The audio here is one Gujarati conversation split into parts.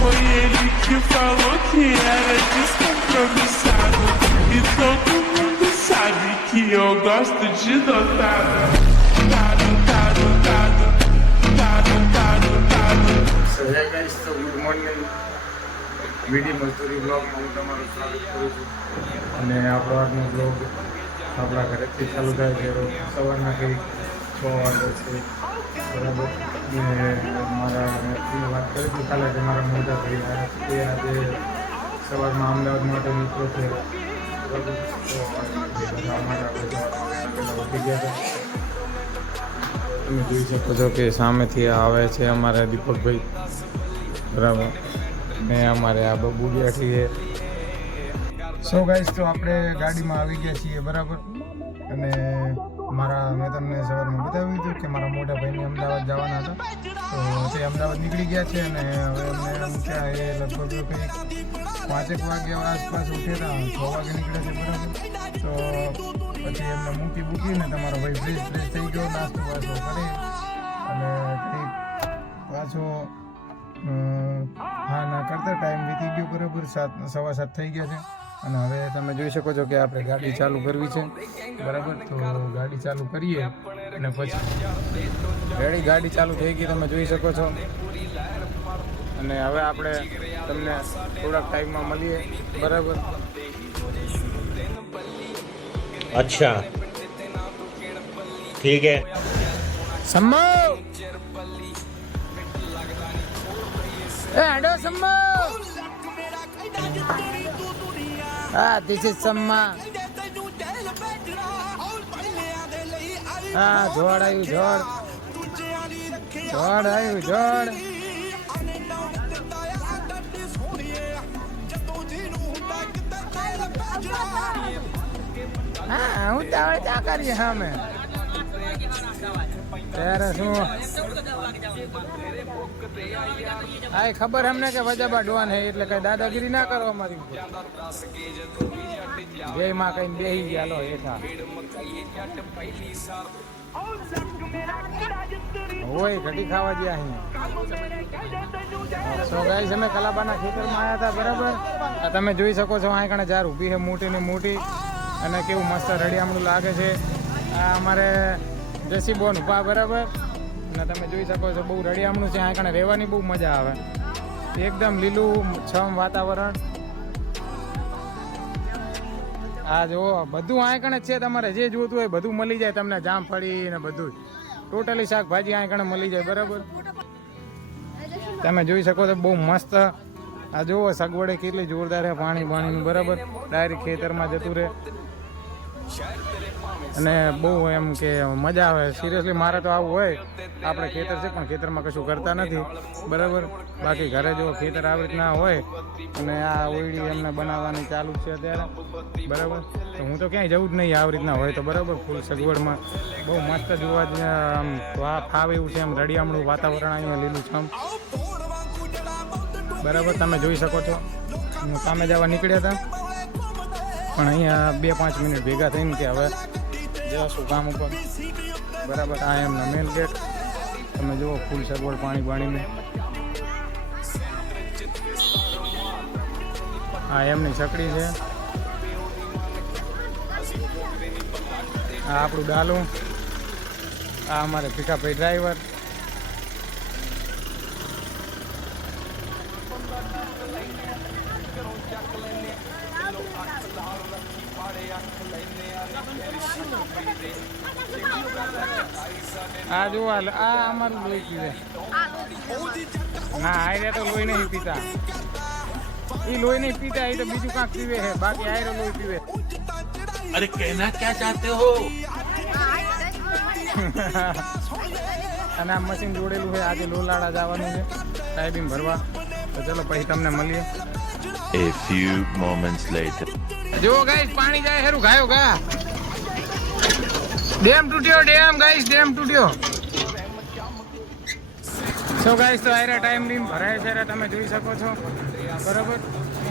Foi ele que falou que era descompromissado. E todo mundo sabe que eu gosto de dotado. So hey guys, so good morning. વીડી મજદૂરી બ્લોગમાં હું તમારું સ્વાગત કરું છું. અને આપણો આજનો બ્લોગ આપણા ઘરેથી ચાલુ થાય છે. સવારના કંઈક 6 વાગે છે બરાબર. ને મારા વાત કરી હતી કાલે કે મારા મોટા ભાઈ એ આજે સવારમાં અમદાવાદ માટે નીકળ્યો છે બરાબર. તો બધા માટે આપણે ઉઠી ગયા હતા. તમે જોઈ શકો છો કે સામેથી આવે છે અમારા દીપકભાઈ બરાબર. ને અમારે આ બબુ બેઠી છે. સો ગાઈસ, તો આપણે ગાડીમાં આવી ગયા છીએ બરાબર. અને મેં તમને સવારમાં બતાવ્યું હતું કે મારા મોટા ભાઈને અમદાવાદ જવાના હતા. તો તે અમદાવાદ નીકળી ગયા છે. અને હવે અમને મૂક્યા એ લગભગ કંઈક 5 વાગે આસપાસ ઉઠ્યા હતા. 6 વાગે નીકળ્યા છે બરાબર. તો પછી એમને મૂકીને તમારો ભાઈ ફ્રેશ થઈ ગયો, નાસ્તો વાસ્તો કરી અને કંઈક પાછો હા ના કરતા ટાઈમ વીતી ગયો બરાબર. 7:15 થઈ ગયા છે. અને હવે તમે જોઈ શકો છો કે આપણે ગાડી ચાલુ કરવી છે બરાબર. તો ગાડી ચાલુ કરીએ અને પછી રેડી ગાડી ચાલુ થઈ ગઈ તમે જોઈ શકો છો. અને હવે આપણે તમને થોડાક ટાઈમમાં મળીએ બરાબર. अच्छा ठीक है. सम्मो हेलो सम्मो. दिस इज सम्मा. જોડ આવ્યું. હું ત્યાં કરીએ હા મેં ત્યારે શું હા ખબર અમને કે વજાબા ડોન હે એટલે કઈ દાદાગીરી ના કરો અમારી ઉપર. જય માં કઈ બેહી ગયા લો હેઠા હોય ઘટી ખાવા ગયા અહીંયા. સો ગાઈસ, અમે કલાબાના ખેતરમાં આવ્યા હતા બરાબર. તમે જોઈ શકો છો અહીં કણે જાર ઊભી છે મોટી ને મોટી. અને કેવું મસ્ત રડિયામણું લાગે છે. આ અમારે દેશી બોન ઉભા બરાબર. અને તમે જોઈ શકો છો બહુ રડિયામણું છે. આ કણે રહેવાની બહુ મજા આવે. એકદમ લીલું છમ વાતાવરણ. આ જુઓ બધું આ કણે છે. તમારે જે જોતું હોય બધું મળી જાય તમને. જામફળી ને બધું ટોટલી શાકભાજી આ કણે મળી જાય બરાબર. તમે જોઈ શકો છો બહુ મસ્ત. આ જુઓ સગવડે કેટલી જોરદાર છે. પાણીનું બરાબર. ડાયરેક્ટ ખેતરમાં જતું રહે. અને બહુ એમ કે મજા આવે. સિરિયસલી મારે તો આવું હોય. આપણે ખેતર છે પણ ખેતરમાં કશું કરતા નથી બરાબર. બાકી ઘરે જો ખેતર આવી રીતના હોય અને આ ઓયડી એમને બનાવવાની ચાલુ છે અત્યારે બરાબર. તો હું તો ક્યાંય જવું જ નહીં આવી રીતના હોય તો બરાબર. ફૂલ સગવડમાં બહુ મસ્ત જોવા આમ ફાવે એવું છે. એમ રડિયામણું વાતાવરણ અહીંયા લીલું છમ બરાબર. તમે જોઈ શકો છો હું કામે જવા નીકળ્યા હતા પણ અહીંયા 2-5 મિનિટ ભેગા થઈને કે હવે જશું કામ ઉપર બરાબર. આ એમનો મેન ગેટ તમે જુઓ ફૂલ સગવડ પાણીનું. આ એમની છકડી છે. આ આપણું ડાલું. આ અમારે ભીખાભાઈ ડ્રાઈવર. આ જો આ અમારું લોહી પીવે. ના આયરે તો લોહી નહીં પીતા. એ લોહી નહીં પીતા. એ તો બીજું કાંક પીવે છે. બાકી આયરે લોહી પીવે. अरे कहना क्या चाहते हो? અને આ મશીન જોડેલું છે. આજે લોલાડા જવાનું છે ટાઈપિંગ ભરવા. તો ચલો પછી તમને મળીએ. A few moments later. જો ગાઈસ પાણી જાય હેરું ગાયો ગા. ડેમ તૂટ્યો ડેમ તૂટ્યો. સો ગાઈસ, તો આયરા ટાઈમ લીન ભરાય છે. તમે જોઈ શકો છો બરાબર.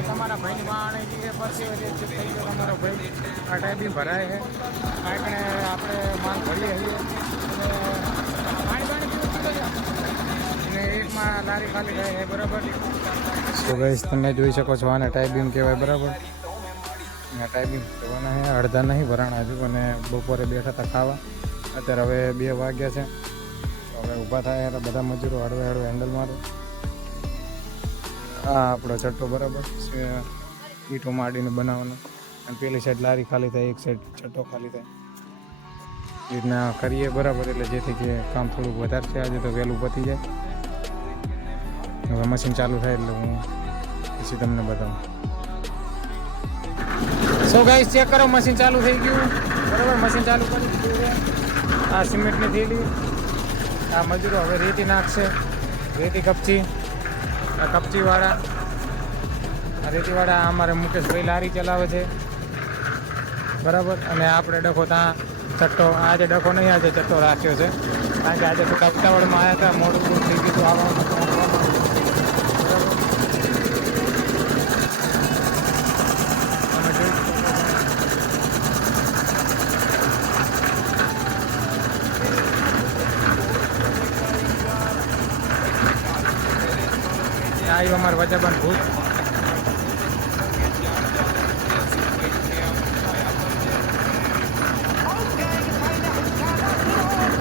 તમારા ભાઈની વાણી જે પરસેવે જે થઈ ગયો તમારો ભાઈ. આ ટાઈમ ભરાય છે. આપણે માલ ભરીએ છીએ અને પાણી અને એકમાં લારી ખાલી થાય છે બરાબર. તો ગાઈસ તમે જોઈ શકો છો આને ટાઈબીમ કહેવાય બરાબર. અને ટાઈબીમ કહેવાના છે અડધા નહીં ભરાણા હજુ અને બપોરે બેઠા હતા ખાવા. અત્યારે હવે 2 વાગ્યા છે. હવે ઊભા થાય એટલે બધા મજૂરો હળવે હળવે હેન્ડલ મારો. આ આપણો ચટ્ટો બરાબર ઈંટો માડીને બનાવવાનો અને પેલી સાઈડ લારી ખાલી થાય, એક સાઈડ ચટ્ટો ખાલી થાય. એ રીતના કરીએ બરાબર, એટલે જેથી કે કામ થોડુંક વધારે છે. આજે તો વહેલું પતી જાય. હવે મશીન ચાલુ થાય એટલે હું પછી તમને બતાવું. સો ગાઈસ ચેક કરો, મશીન ચાલુ થઈ ગયું બરાબર. મશીન ચાલુ કરી દીધું છે. આ સિમેન્ટની થેલી, આ મજૂરો હવે રેતી નાખશે. રેતી કપચી, આ કપચીવાળા, આ રેતીવાળા અમારે મુકેશભાઈ લારી ચલાવે છે બરાબર. અને આપણે ડખો ત્યાં ચટ્ટો, આજે ડખો નહીં, આજે ચટ્ટો રાખ્યો છે કારણ કે આજે થોડા ઉતાવળમાં આવ્યા હતા, મોડું દૂર થઈ ગયું આવવામાં. આવ્યું અમારું વજાબન ભૂત.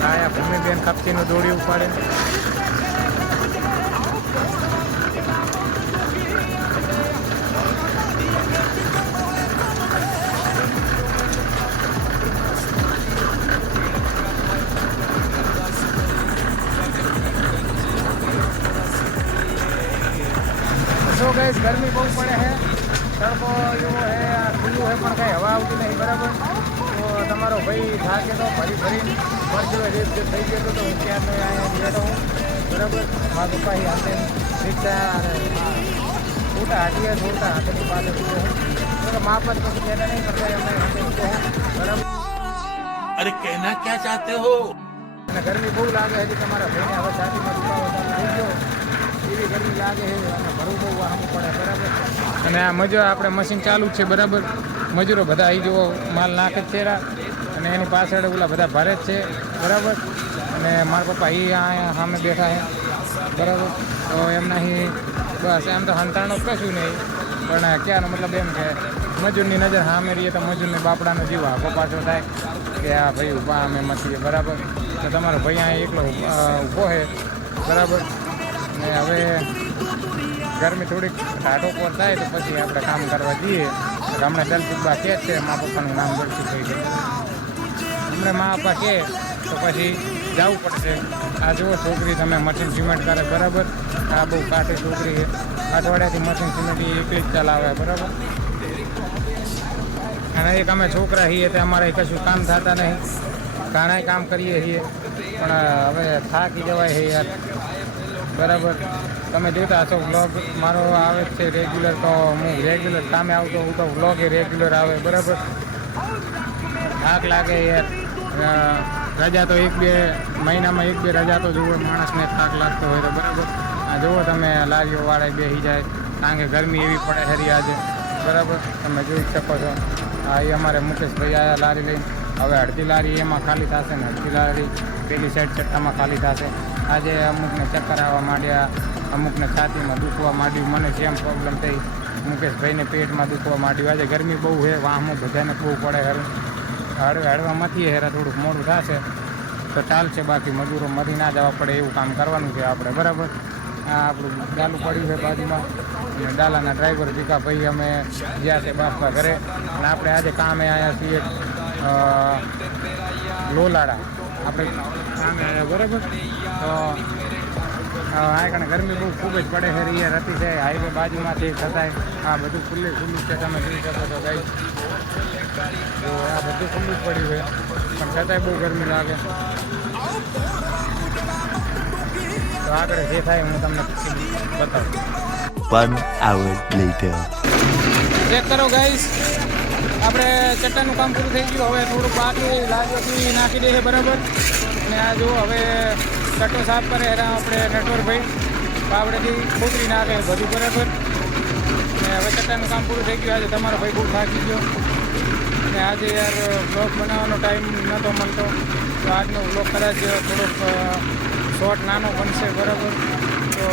આયા ભૂમિબેન કપચીનું દોડી ઉપાડે. तो गैस गर्मी बहुत पड़े है, तड़को एवो है, आ खुल्लू है पण कई हवा आवती नहीं बराबर. तो તમારો ભાઈ થાકે તો ફરી ફરી પરજો રેત થઈ ગયો તો હું ક્યારનો અહીંયા બેઠો હું બરાબર. મારા પપ્પા અહીં હાથે રિક્ષા અને છોટા હાટીએ છોટા હાથેની પાસે ઉભો હું તો મા પર પછી પહેલાં નહીં કરતા એમને હાથે ઉભો હું બરાબર. अरे कहना क्या चाहते हो? અને ગરમી બહુ લાગે હજી તમારા ભાઈને હવે છાતીમાં દુખાવો ચાલુ થઈ ગયો એવી ગરમી લાગે છે અને ભરવું બહુ વાહવું પડે બરાબર. અને આ મજૂર આપણે મશીન ચાલુ જ છે બરાબર. મજૂરો બધા અહીં જેવો માલ નાખે જ છે અને એની પાછળ ઓલા બધા ભારે જ છે બરાબર. અને મારા પપ્પા અહીંયા સામે બેઠા છે બરાબર. તો એમના અહીં બસ એમ તો હંતાણું કશું નહીં, પણ કહેવાનો મતલબ એમ કે મજૂરની નજર સામે રહીએ તો મજૂરને બાપડાનો જીવ આખો પાછો થાય કે આ ભાઈ ઊભા અમે મથીએ બરાબર. તો તમારો ભાઈ અહીંયા એકલો ઊભો છે બરાબર. ને હવે ગરમી થોડીક ટાઢો પર થાય તો પછી આપણે કામ કરવા જઈએ. હમણાં દલસુખબા કહે છે, મા પપ્પાનું નામ દલસુખભાઈ છે. હમણાં મા પપ્પા કહે તો પછી જવું પડશે. આ જુઓ છોકરી તમે મશીન સિમેન્ટ કરે બરાબર. આ બહુ કાઠી છોકરી છે, અઠવાડિયાથી મશીન સિમેન્ટ એકલી જ ચલાવે બરાબર. અને એક અમે છોકરા છીએ તો અમારે કશું કામ થતા નહીં, ઘણા કામ કરીએ છીએ પણ હવે થાકી જવાય છે યાર બરાબર. તમે જોતા હશો વ્લોગ મારો આવે છે રેગ્યુલર, તો હું રેગ્યુલર કામે આવતો હું તો વ્લોગ એ રેગ્યુલર આવે બરાબર. થાક લાગે યાર, રજા તો 1-2 મહિનામાં 1-2 રજા તો જુઓ માણસને થાક લાગતો હોય તો બરાબર. આ જુઓ તમે લારીઓ વાળા બેસી જાય કારણ કે ગરમી એવી પડે ખરી આજે બરાબર. તમે જોઈ શકો છો. આ એ અમારે મુકેશભાઈ આવ્યા લારી લઈને. હવે અડધી લારી એમાં ખાલી થશે ને અડધી લારી પેલી સાઈડ ચટ્ટામાં ખાલી થશે. આજે અમુકને ચક્કર આવવા માંડ્યા, અમુકને છાતીમાં દુખવા માંડ્યું, મને સેમ પ્રોબ્લેમ થઈ, મુકેશભાઈને પેટમાં દુખવા માંડ્યું. આજે ગરમી બહુ છે, વાહમાં બધાને બહુ પડે ખરું. હળવામાંથી હેરા થોડુંક મોડું થશે તો ચાલશે, બાકી મજૂરો મરી ના જવા પડે એવું કામ કરવાનું છે આપણે બરાબર. આ આપણું ડાલું પડ્યું છે બાજુમાં અને ડાલાના ડ્રાઈવર ભીખાભાઈ અમે ગયા છે બાપા ઘરે. અને આપણે આજે કામે આવ્યા છીએ લોલાડા, આપણે કામે આવ્યા બરાબર. તો આ કારણે ગરમી બહુ ખૂબ જ પડે છે યાર. હતી છે હાઈવે બાજુમાંથી છતાંય આ બધું ખુલ્લું છે, તમે જોઈ શકો છો ગાઈ. તો આ બધું ખુલ્લું જ પડ્યું છે પણ છતાંય બહુ ગરમી લાગે. તો આગળ જે થાય હું તમને બતાવું. 1 hour later. ચેક કરો ગાઈસ, આપણે ચટ્ટાનું કામ પૂરું થઈ ગયું. હવે થોડુંક બાકી લારીઓથી નાખી દઈએ બરાબર. અને આ જો હવે ચટ્ટો સાફ કરે એના આપણે નટવરભાઈ પાવડેથી ખોતરી નાખે બધું બરાબર. અને હવે ચટ્ટાનું કામ પૂરું થઈ ગયું. આજે તમારો ભાઈ બહુ થાકી ગયો અને આજે યાર બ્લોગ બનાવવાનો ટાઈમ નહોતો મળતો, તો આજનો બ્લોગ કદાચ થોડોક શોર્ટ નાનો બનશે બરાબર. તો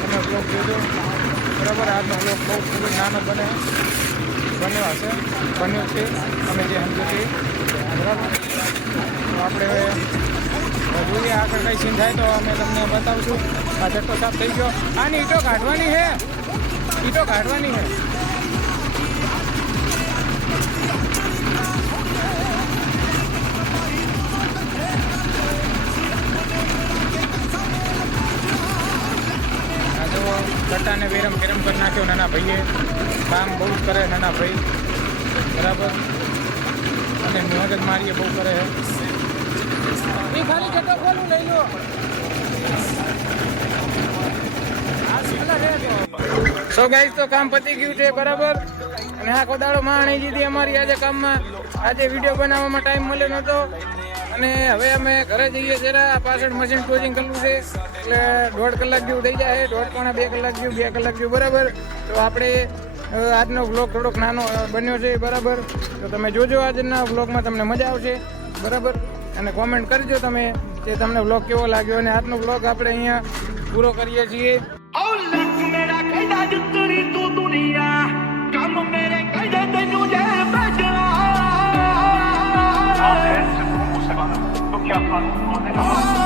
તમે બ્લોગ જોજો. બરાબર. આજનો બ્લોગ બહુ ખૂબ જ નાનો બન્યો છે અમે જે સમજ્યું તે બરાબર. તો આપણે હવે જોઈએ આગળ કઈ સીન થાય તો અમે તમને બતાવશું. આ ચટ્ટો સાફ થઈ ગયો. આની ઈંટો કાઢવાની છે. કટ્ટાને વેરમ કરી નાખ્યો નાના ભાઈએ. કામ બહુ જ કરે નાના ભાઈ બરાબર. અને મગજ મારીએ બહુ કરે છે. એ ખાલી ચટ્ટો ખોલું લઈ લો. સો ગાઈસ તો કામ પતી ગયું છે બરાબર. અને આખો દાડો માણી દીધી અમારી આજે કામમાં. આજે વિડીયો બનાવવામાં ટાઈમ મળ્યો નહોતો. અને હવે અમે ઘરે જઈએ જરા. પાછળ મશીન ક્લોઝિંગ કરવું છે એટલે 1.5 કલાક જેવું થઈ જાય. 1.5 પોણા 2 કલાક જેવું 2 કલાક જેવું બરાબર. તો આપણે આજનો વ્લોગ થોડોક નાનો બન્યો છે બરાબર. તો તમે જોજો આજના વ્લોગમાં, તમને મજા આવશે બરાબર. અને કોમેન્ટ કરજો તમે કે તમને વ્લોગ કેવો લાગ્યો. અને આજનો વ્લોગ આપણે અહીંયા પૂરો કરીએ છીએ. क्या